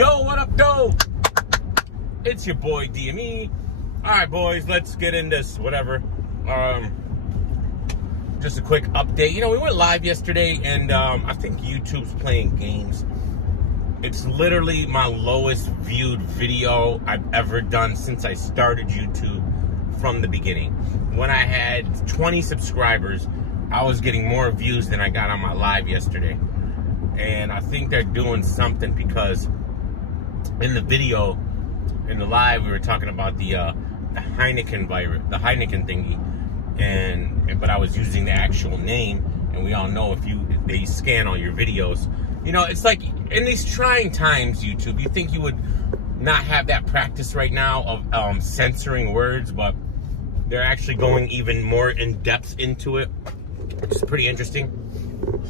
Yo, what up, though? It's your boy DME. All right, boys, let's get in this. Whatever. Just a quick update. You know, we went live yesterday, and I think YouTube's playing games. It's literally my lowest viewed video I've ever done since I started YouTube from the beginning. When I had 20 subscribers, I was getting more views than I got on my live yesterday. And I think they're doing something because in the video, in the live, we were talking about the Heineken virus, the Heineken thingy, but I was using the actual name, and we all know if they scan all your videos, you know, it's like in these trying times, YouTube, you think you would not have that practice right now of censoring words, but they're actually going even more in depth into it, which is pretty interesting.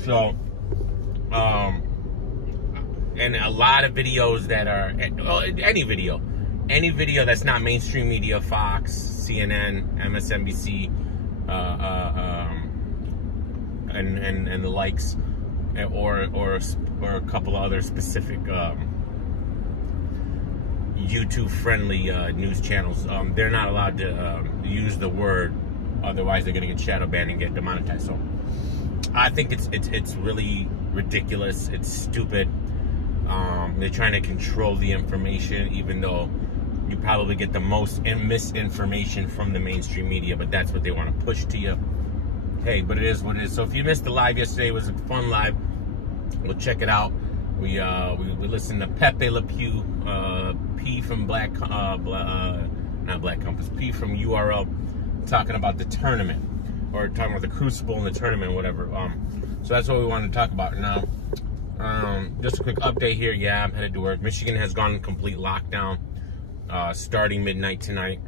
So, and a lot of videos that are, well, any video that's not mainstream media, Fox, CNN, MSNBC, and the likes, or a couple of other specific YouTube-friendly news channels, they're not allowed to use the word, otherwise they're gonna get shadow banned and get demonetized. So I think it's really ridiculous. It's stupid. They're trying to control the information, even though you probably get the most misinformation from the mainstream media, but that's what they want to push to you. Hey, but it is what it is. So if you missed the live yesterday, it was a fun live. We'll check it out. We listened to Pepe Le Pew, P from not Black Compass, P from URL, talking about the tournament, or talking about the Crucible and the tournament, whatever. So that's what we wanted to talk about now. Just a quick update here. Yeah, I'm headed to work. Michigan has gone complete lockdown, starting midnight tonight.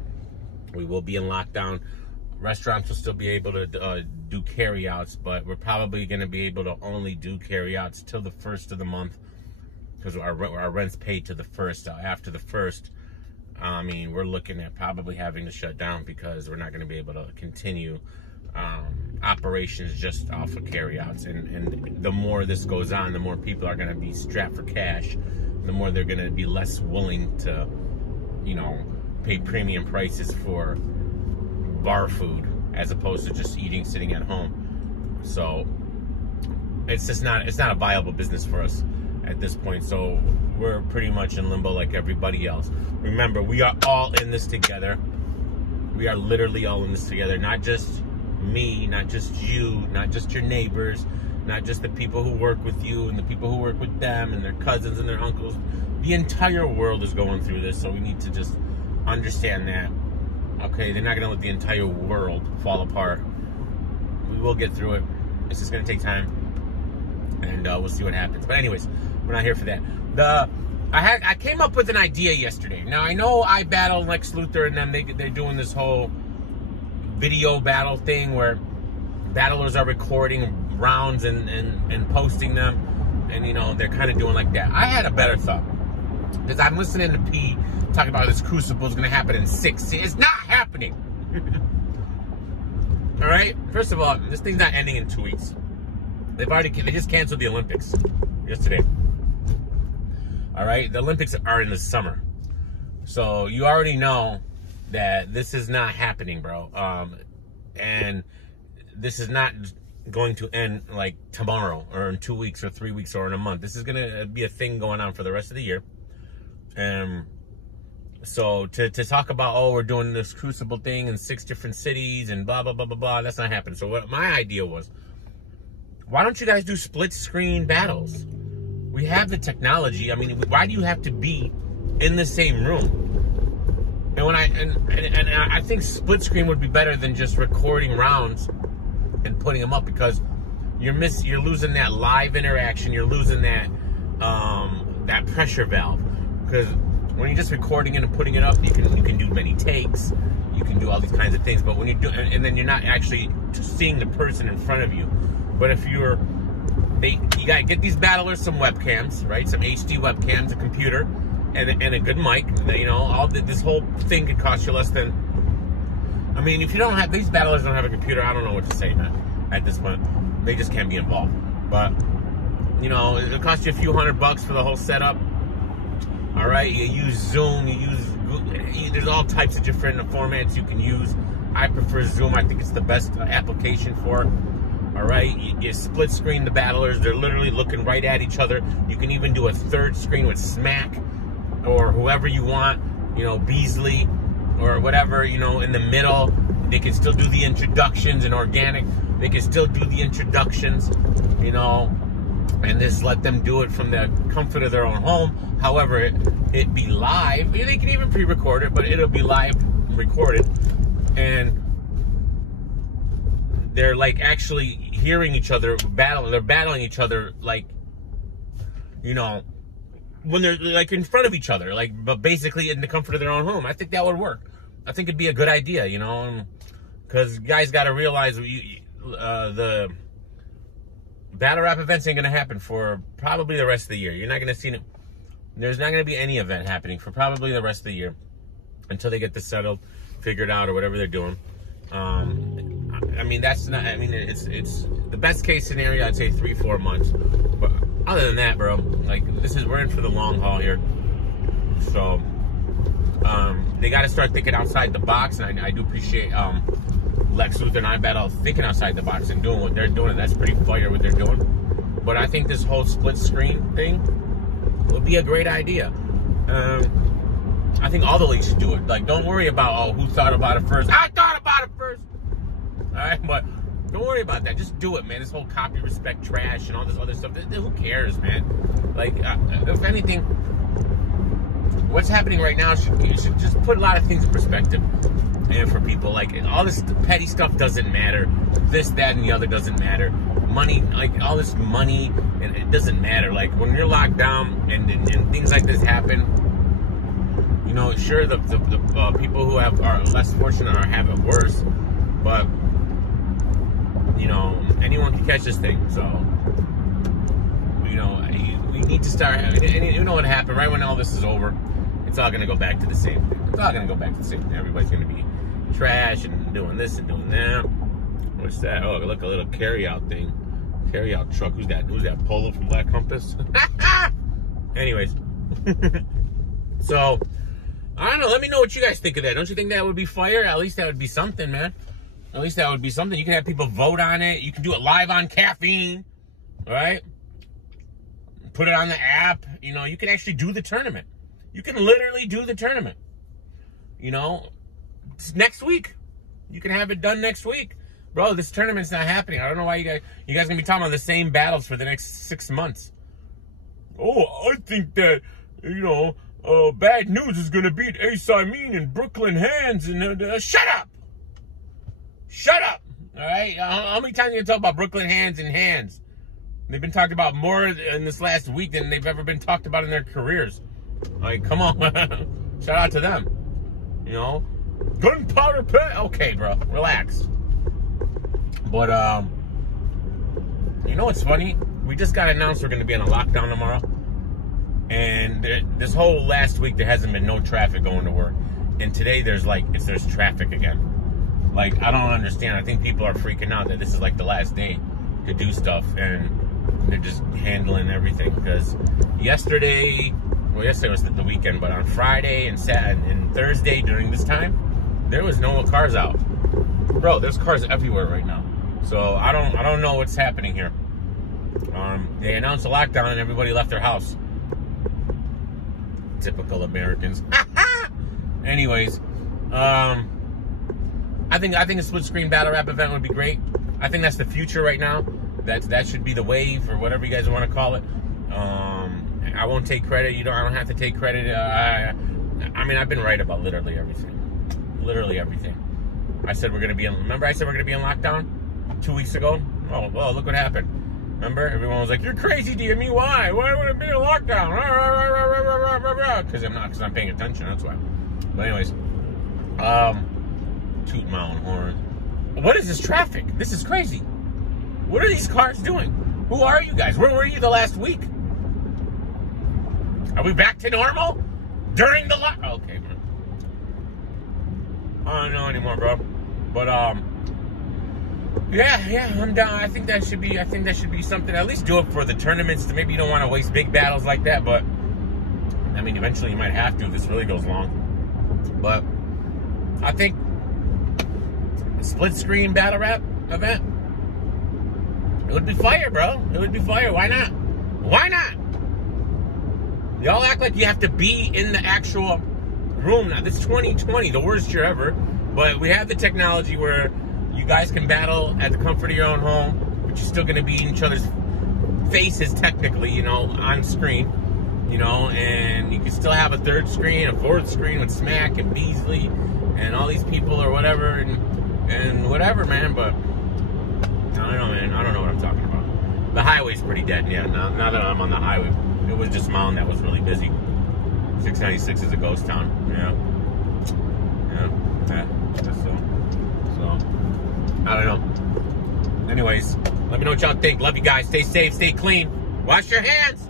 We will be in lockdown. Restaurants will still be able to do carryouts, but we're probably going to be able to only do carryouts till the 1st of the month, because our rent's paid to the 1st. After the 1st, I mean, we're looking at probably having to shut down, because we're not going to be able to continue operations just off of carryouts. And the more this goes on, the more people are going to be strapped for cash, the more they're going to be less willing to, you know, pay premium prices for bar food as opposed to just eating sitting at home. So it's not a viable business for us at this point. So we're pretty much in limbo like everybody else. Remember, we are all in this together. We are literally all in this together. Not just me, not just you, not just your neighbors, not just the people who work with you and the people who work with them and their cousins and their uncles. The entire world is going through this, so we need to just understand that. Okay, they're not going to let the entire world fall apart. We will get through it. It's just going to take time, and we'll see what happens. But anyways, we're not here for that. I came up with an idea yesterday. Now, I know I battle Lex Luthor and them. They're doing this whole video battle thing where battlers are recording rounds and posting them, and, you know, they're kind of doing like that. I had a better thought, because I'm listening to P talking about this Crucible is going to happen in 6. It's not happening. All right. First of all, this thing's not ending in 2 weeks. They just canceled the Olympics yesterday. All right. The Olympics are in the summer, so you already know that this is not happening, bro. And this is not going to end like tomorrow or in 2 weeks or 3 weeks or in a month. This is going to be a thing going on for the rest of the year. So to talk about, oh, we're doing this Crucible thing in 6 different cities and blah, blah, blah, blah, blah, that's not happening. So what my idea was, why don't you guys do split screen battles? We have the technology. I mean, why do you have to be in the same room? And I think split screen would be better than just recording rounds and putting them up, because you're losing that live interaction. You're losing that that pressure valve, because when you're just recording it and putting it up, you can do many takes, you can do all these kinds of things. But when you do, and then you're not actually seeing the person in front of you. But if you gotta get these battlers some webcams, right? Some HD webcams, a computer, and a good mic. You know, this whole thing could cost you less than. I mean, if you don't have these battlers, don't have a computer, I don't know what to say, man. At this point, they just can't be involved. But you know, it'll cost you a few $100 for the whole setup. All right, you use Zoom, you use Google, there's all types of different formats you can use. I prefer Zoom. I think it's the best application for it. All right, you split screen the battlers. They're literally looking right at each other. You can even do a third screen with Smack or whoever you want, you know, Beasley or whatever, you know, in the middle. They can still do the introductions and organic. They can still do the introductions, you know, and just let them do it from the comfort of their own home. However, it be live. They can even pre-record it, but it'll be live recorded. And they're like actually hearing each other battle. They're battling each other, like, you know, when they're like in front of each other, like, but basically in the comfort of their own home. I think that would work. I think it'd be a good idea, you know, because guys got to realize the battle rap events ain't gonna happen for probably the rest of the year. You're not gonna see it. There's not gonna be any event happening for probably the rest of the year until they get this settled, figured out, or whatever they're doing. I mean, that's not. I mean, it's the best case scenario. I'd say 3-4 months. But other than that, bro, like we're in for the long haul here. So they got to start thinking outside the box, and I do appreciate Lex Luthor and I Battle thinking outside the box and doing what they're doing. That's pretty fire what they're doing. But I think this whole split screen thing would be a great idea. I think all the leagues should do it. Like, don't worry about who thought about it first. I thought about it first. All right, but don't worry about that. Just do it, man. This whole copy respect trash and all this other stuff. Who cares, man? Like, if anything, what's happening right now should just put a lot of things in perspective. And for people, like, all this petty stuff doesn't matter. This, that, and the other doesn't matter. Money, like all this money, and it doesn't matter. Like when you're locked down and things like this happen, you know, sure the people who are less fortunate have it worse, but you know, anyone can catch this thing. So you know, we need to start. You know what happened right when all this is over? It's all gonna go back to the same thing. It's all gonna go back to the same thing. Everybody's gonna be trash and doing this and doing that. What's that? Oh, look, a little carry-out thing. Carry-out truck. Who's that? Who's that? Polo from Black Compass? Anyways. So, I don't know. Let me know what you guys think of that. Don't you think that would be fire? At least that would be something, man. At least that would be something. You can have people vote on it. You can do it live on Caffeine. All right? Put it on the app. You know, you can actually do the tournament. You can literally do the tournament. You know, it's next week. You can have it done next week. Bro, this tournament's not happening. I don't know why you guys gonna be talking about the same battles for the next 6 months. Oh, I think that, you know, Bad News is gonna beat Ace Amin and Brooklyn Hands and shut up! Shut up! All right? How many times are you gonna talk about Brooklyn Hands and Hands? They've been talked about more in this last week than they've ever been talked about in their careers. Like, come on. Shout out to them. You know? Gunpowder Pet. Okay, bro. Relax. But, you know what's funny? We just got announced we're going to be on a lockdown tomorrow. And this whole last week, there hasn't been no traffic going to work. And today, there's traffic again. Like, I don't understand. I think people are freaking out that this is like the last day to do stuff. And they're just handling everything. Because yesterday was the weekend, but on Friday and Saturday and Thursday during this time, there was no cars out. Bro, there's cars everywhere right now. So I don't know what's happening here. They announced a lockdown and everybody left their house. Typical Americans. Anyways, I think a split screen battle rap event would be great. I think that's the future right now. That should be the wave or whatever you guys want to call it. I won't take credit. I don't have to take credit. I mean, I've been right about literally everything. Literally everything. I said we're gonna be in. Remember, I said we're gonna be in lockdown 2 weeks ago. Oh, well, look what happened. Remember, everyone was like, "You're crazy, DME. Why? Why would it be in lockdown?" Because I'm paying attention. That's why. But anyways, toot my own horn. What is this traffic? This is crazy. What are these cars doing? Who are you guys? Where were you the last week? Are we back to normal during the lockdown? Okay, man. I don't know anymore, bro. But yeah, I'm down. I think that should be something. At least do it for the tournaments. Maybe you don't want to waste big battles like that, but I mean, eventually you might have to if this really goes long. But I think a split screen battle rap event, it would be fire, bro. It would be fire. Why not? Why not? Y'all act like you have to be in the actual room now. This is 2020, the worst year ever. But we have the technology where you guys can battle at the comfort of your own home, but you're still going to be in each other's faces, technically, you know, on screen, you know, and you can still have a third screen, a fourth screen with Smack and Beasley and all these people or whatever, and whatever, man. But I don't know, man. I don't know what I'm talking about. The highway's pretty dead, yeah. Now that I'm on the highway, it was just Mountain that was really busy. 696 is a ghost town, yeah. So, I don't know. Anyways, let me know what y'all think. Love you guys. Stay safe, stay clean. Wash your hands.